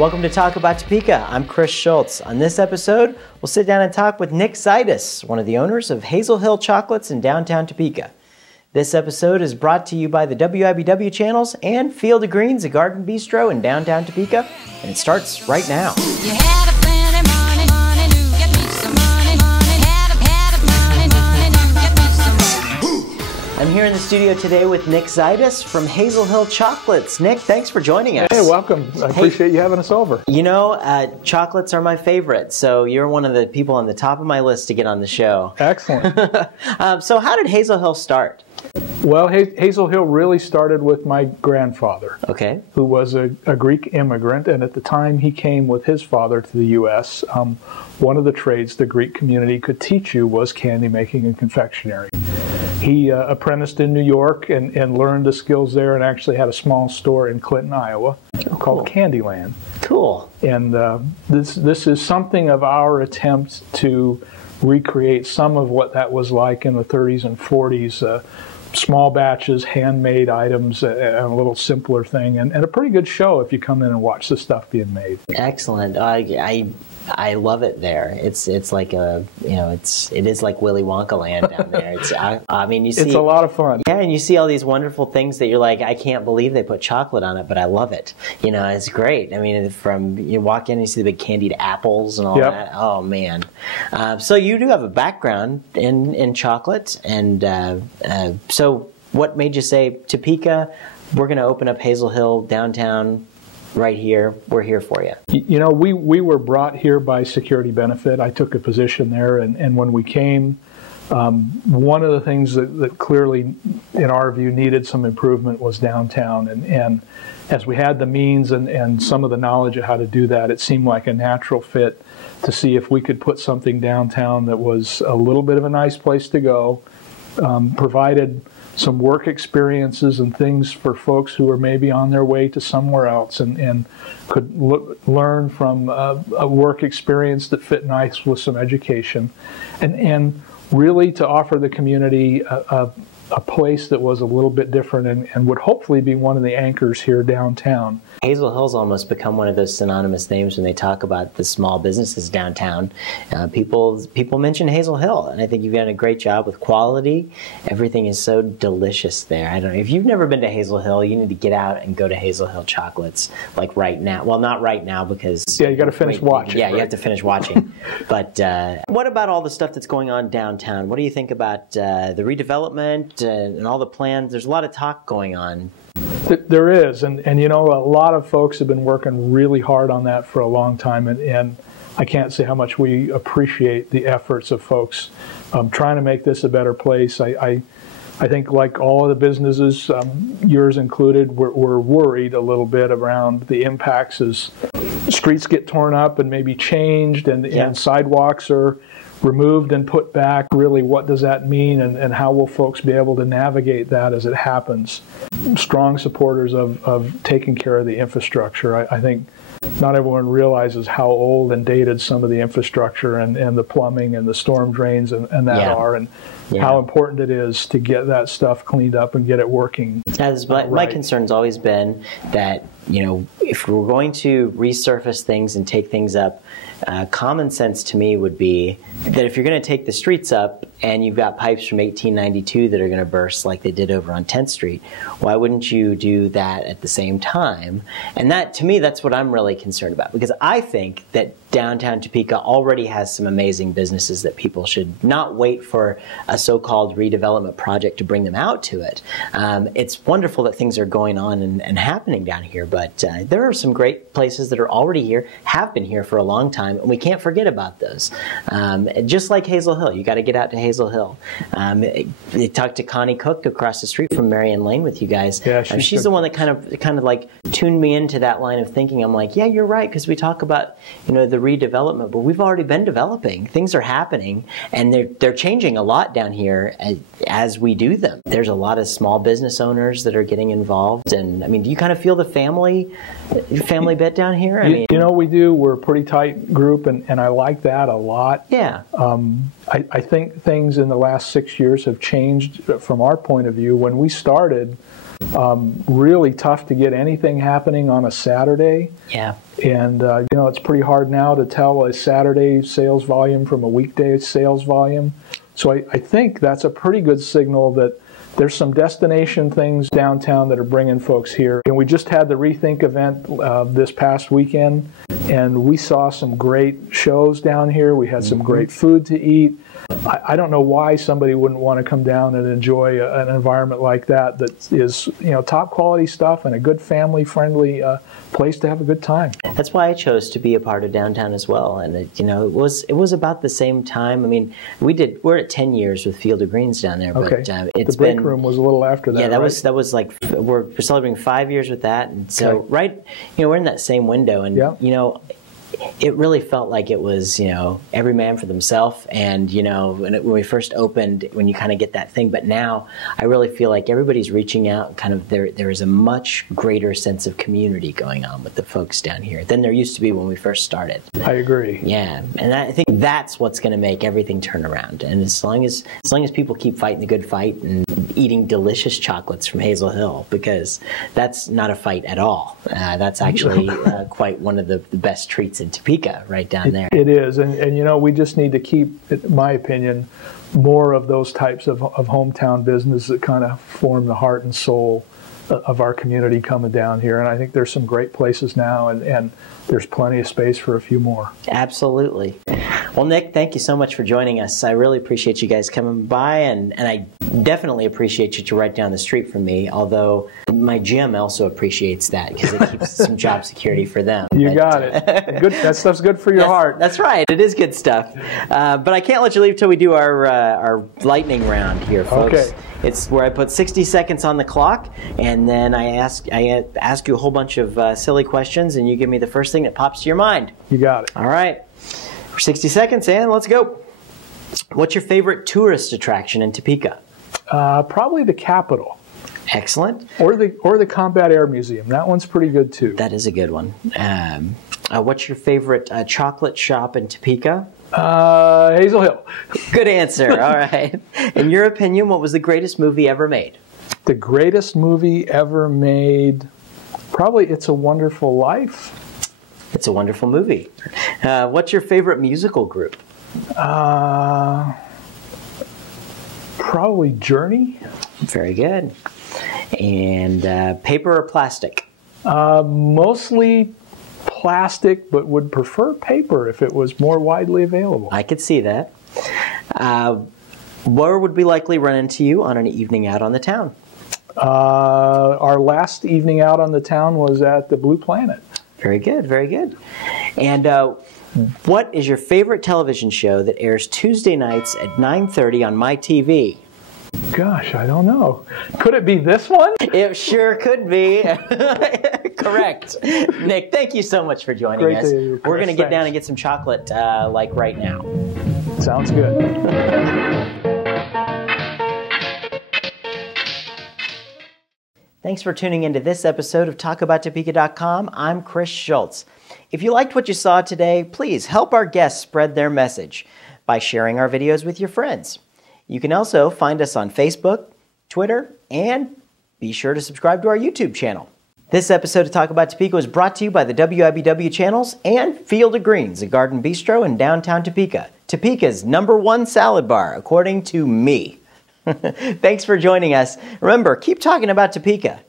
Welcome to Talk About Topeka. I'm Chris Schultz. On this episode, we'll sit down and talk with Nick Xidis, one of the owners of Hazel Hill Chocolates in downtown Topeka. This episode is brought to you by the WIBW channels and Field of Greens, a garden bistro in downtown Topeka, and it starts right now. I'm here in the studio today with Nick Xidis from Hazel Hill Chocolates. Nick, thanks for joining us. Hey, welcome. I appreciate you having us over. You know, chocolates are my favorite, so you're one of the people on the top of my list to get on the show. Excellent. So how did Hazel Hill start? Well, Hazel Hill really started with my grandfather, Okay. who was a Greek immigrant, and at the time he came with his father to the U.S., one of the trades the Greek community could teach you was candy making and confectionery. He apprenticed in New York and learned the skills there, and actually had a small store in Clinton, Iowa, called Candyland. Cool. And this is something of our attempt to recreate some of what that was like in the 30s and 40s. Small batches, handmade items, a little simpler thing, and a pretty good show if you come in and watch the stuff being made. Excellent. I love it there. It's like a, you know, it is like Willy Wonka land down there. I mean, you see, it's a lot of fun. Yeah, and you see all these wonderful things that you're like, I can't believe they put chocolate on it, but I love it. You know, it's great. I mean, you walk in and you see the big candied apples and all that. Oh man. So you do have a background in chocolate, and so what made you say, Topeka, we're going to open up Hazel Hill downtown? Right here, we're here for you. You know, we were brought here by security benefit. I took a position there, and when we came, one of the things that clearly, in our view, needed some improvement was downtown. And as we had the means and some of the knowledge of how to do that, it seemed like a natural fit to see if we could put something downtown that was a little bit of a nice place to go, provided some work experiences and things for folks who are maybe on their way to somewhere else, and could learn from a work experience that fit nice with some education, and really to offer the community a place that was a little bit different and would hopefully be one of the anchors here downtown. Hazel Hill's almost become one of those synonymous names when they talk about the small businesses downtown. People mention Hazel Hill, and I think you've done a great job with quality. Everything is so delicious there. I don't know, if you've never been to Hazel Hill, you need to get out and go to Hazel Hill Chocolates, like right now. Well, not right now, because you got to finish watching. Yeah, right? You have to finish watching. But what about all the stuff that's going on downtown? What do you think about the redevelopment and all the plans? There's a lot of talk going on. There is, and you know, a lot of folks have been working really hard on that for a long time, and I can't say how much we appreciate the efforts of folks trying to make this a better place. I think, like all of the businesses, yours included, we're worried a little bit around the impacts as streets get torn up and maybe changed, and sidewalks are removed and put back. Really, what does that mean, and how will folks be able to navigate that as it happens? Strong supporters of taking care of the infrastructure. I think not everyone realizes how old and dated some of the infrastructure and the plumbing and the storm drains and that are, and how important it is to get that stuff cleaned up and get it working. My concern's always been that, you know, if we're going to resurface things and take things up, common sense to me would be that if you're going to take the streets up and you've got pipes from 1892 that are going to burst like they did over on 10th Street, why wouldn't you do that at the same time? And that, to me, that's what I'm really concerned about, because I think that downtown Topeka already has some amazing businesses that people should not wait for a so-called redevelopment project to bring them out to it. It's wonderful that things are going on and happening down here, but there are some great places that are already here, have been here for a long time, and we can't forget about those. Just like Hazel Hill, you got to get out to Hazel Hill. I talked to Connie Cook across the street from Marion Lane with you guys. Yeah, she's the one that kind of like tuned me into that line of thinking. I'm like, yeah, you're right, because we talk about, you know, the redevelopment, but we've already been developing. Things are happening, and they're changing a lot down here as we do them. There's a lot of small business owners that are getting involved, and I mean, do you kind of feel the family family bit down here? You know, we do. We're a pretty tight group, and I like that a lot. Yeah. I think things in the last 6 years have changed from our point of view. When we started, really tough to get anything happening on a Saturday. Yeah. And, you know, it's pretty hard now to tell a Saturday sales volume from a weekday sales volume. So I think that's a pretty good signal that there's some destination things downtown that are bringing folks here. And we just had the Rethink event this past weekend, and we saw some great shows down here. We had some great food to eat. I don't know why somebody wouldn't want to come down and enjoy an environment like that that is, you know, top quality stuff and a good family-friendly place to have a good time. That's why I chose to be a part of downtown as well. And it, you know, it was about the same time. I mean, we're at 10 years with Field of Greens down there, but it's the break room was a little after that. Yeah, that right? was like we're celebrating 5 years with that, and so right, you know, we're in that same window, and you know, it really felt like it was, you know, every man for themselves. And, you know, when we first opened, when you kind of get that thing, but now I really feel like everybody's reaching out. Kind of there is a much greater sense of community going on with the folks down here than there used to be when we first started. I agree. Yeah, and I think that's what's going to make everything turn around. And as long as people keep fighting the good fight and eating delicious chocolates from Hazel Hill, because that's not a fight at all. That's actually quite one of the best treats in Topeka, right down there. It is, and you know, we just need to keep, in my opinion, more of those types of hometown business that kind of form the heart and soul of our community coming down here. And I think there's some great places now, and there's plenty of space for a few more. Absolutely. Well, Nick, thank you so much for joining us. I really appreciate you guys coming by, and I definitely appreciate you right down the street from me, although my gym also appreciates that because it keeps some job security for them. You got it. Good. That stuff's good for your heart. That's right. It is good stuff. But I can't let you leave till we do our lightning round here, folks. Okay. It's where I put 60 seconds on the clock, and then I ask you a whole bunch of silly questions, and you give me the first thing that pops to your mind. You got it. All right. For 60 seconds, and let's go. What's your favorite tourist attraction in Topeka? Probably the Capitol. Excellent. Or the Combat Air Museum. That one's pretty good too. That is a good one. What's your favorite chocolate shop in Topeka? Hazel Hill. Good answer. All right. In your opinion, what was the greatest movie ever made? The greatest movie ever made? Probably It's a Wonderful Life. It's a wonderful movie. What's your favorite musical group? Probably Journey. Very good. And paper or plastic? Mostly plastic, but would prefer paper if it was more widely available. I could see that. Where would we likely run into you on an evening out on the town? Our last evening out on the town was at the Blue Planet. Very good, very good. And what is your favorite television show that airs Tuesday nights at 9:30 on my TV? Gosh, I don't know. Could it be this one? It sure could be. Correct. Nick, thank you so much for joining us. We're going to get down and get some chocolate like right now. Sounds good. Thanks for tuning into this episode of TalkAboutTopeka.com. I'm Chris Schultz. If you liked what you saw today, please help our guests spread their message by sharing our videos with your friends. You can also find us on Facebook, Twitter, and be sure to subscribe to our YouTube channel. This episode of Talk About Topeka was brought to you by the WIBW channels and Field of Greens, a garden bistro in downtown Topeka. Topeka's #1 salad bar, according to me. Thanks for joining us. Remember, keep talking about Topeka.